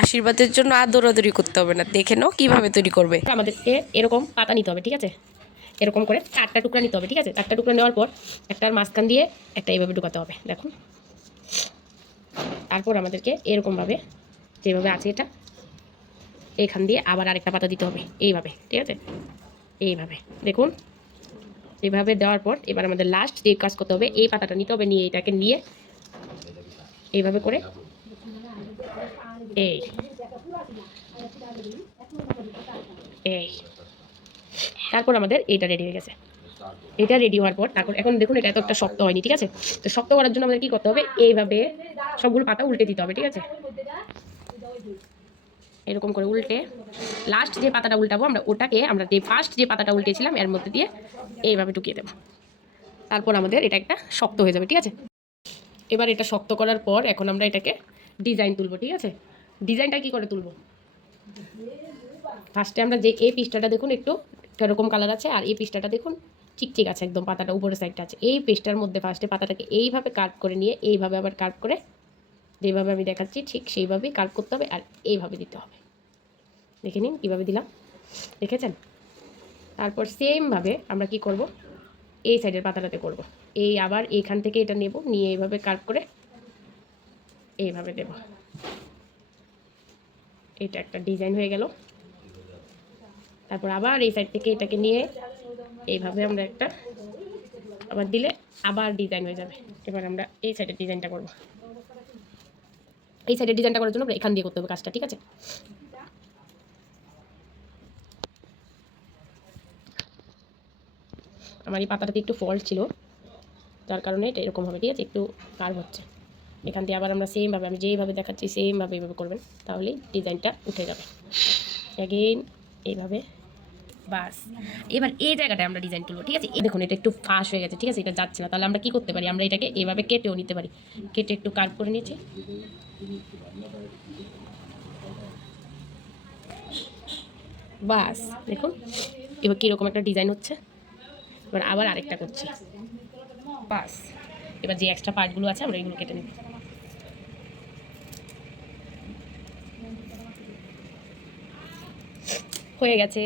আশীর্বাদের জন্য আর দৌড়াদৌড়ি করতে হবে না, দেখে নাও কীভাবে তৈরি করবে। আমাদেরকে এরকম পাতা নিতে হবে, ঠিক আছে? এরকম করে 4টা টুকরা নিতে হবে, ঠিক আছে? 4টা টুকরা নেওয়ার পর একটার মাঝখান দিয়ে একটা এইভাবে ঢুকাতে হবে, দেখুন। তারপর আমাদেরকে এরকমভাবে যেভাবে আছে এটা এখান দিয়ে আবার আরেকটা পাতা দিতে হবে এইভাবে, ঠিক আছে? এইভাবে দেখুন, এইভাবে দেওয়ার পর এবার আমাদের লাস্ট যে কাজ করতে হবে, এই পাতাটা নিতে হবে, নিয়ে এটাকে নিয়ে এইভাবে করে এই এই তারপর আমাদের এটা রেডি হয়ে গেছে। এটা রেডি হওয়ার পর তারপর এখন দেখুন এটা এত একটা শক্ত হয়নি, ঠিক আছে? তো শক্ত করার জন্য আমাদের কি করতে হবে, এইভাবে সবগুলো পাতা উল্টে দিতে হবে, ঠিক আছে? এরকম করে উল্টে লাস্ট যে পাতাটা উল্টাবো আমরা ওটাকে আমরা যে ফার্স্ট যে পাতাটা উল্টেছিলাম এর মধ্যে দিয়ে এইভাবে ঢুকিয়ে দেবো। তারপর আমাদের এটা একটা শক্ত হয়ে যাবে, ঠিক আছে? এবার এটা শক্ত করার পর এখন আমরা এটাকে ডিজাইন তুলবো, ঠিক আছে? ডিজাইনটা কি করে তুলবো, ফার্স্টে আমরা যে এই পিসটা দেখুন একটু এরকম কালার আছে, আর এই পিসটা দেখুন চিকচিক আছে একদম, পাতাটা উপরের সাইডটা আছে। এই পেস্টটার মধ্যে ফার্স্টে পাতাটাকে এইভাবে কাট করে নিয়ে এইভাবে আবার কাট করে যেভাবে আমি দেখাচ্ছি ঠিক সেইভাবেই কাট করতে হবে, আর এইভাবে দিতে হবে। দেখে নিন কীভাবে দিলাম, দেখেছেন? তারপর সেমভাবে আমরা কি করব, এই সাইডের পাতাটাতে করব। এই আবার এইখান থেকে এটা নেব, নিয়ে এইভাবে কাট করে এইভাবে দেব। এটা একটা ডিজাইন হয়ে গেল। তারপর আবার এই সাইড থেকে এটাকে নিয়ে এইভাবে আমরা একটা আবার দিলে আবার ডিজাইন হয়ে যাবে। এবার আমরা এই সাইডের ডিজাইনটা করব। এই সাইডের ডিজাইনটা করার জন্য আমরা এখান দিয়ে করতে হবে কাজটা, ঠিক আছে? আমার এই পাতাটাতে একটু ফল্ট ছিল, তার কারণে এটা এরকম হবে, ঠিক আছে? একটু কার্ভ হচ্ছে। এখান দিয়ে আবার আমরা সেমভাবে আমি যেইভাবে দেখাচ্ছি সেমভাবে এইভাবে করবেন, তাহলেই ডিজাইনটা উঠে যাবে। অ্যাগেইন এইভাবে, বাস। এবার এই জায়গাটায় আমরা ডিজাইন তুলবো, ঠিক আছে? দেখুন এটা একটু ফাঁস হয়ে গেছে, ঠিক আছে? এটা যাচ্ছে না, তাহলে আমরা কি করতে পারি, আমরা এটাকে এইভাবে কেটেও নিতে পারি। কেটে একটু কার্ভ করে নিয়েছি, বাস। দেখুন এবার কীরকম একটা ডিজাইন হচ্ছে। এবার আবার আরেকটা করছি, বাস। এবার যে এক্সট্রা পার্টগুলো আছে আমরা এগুলো কেটে নেব। হয়ে গেছে।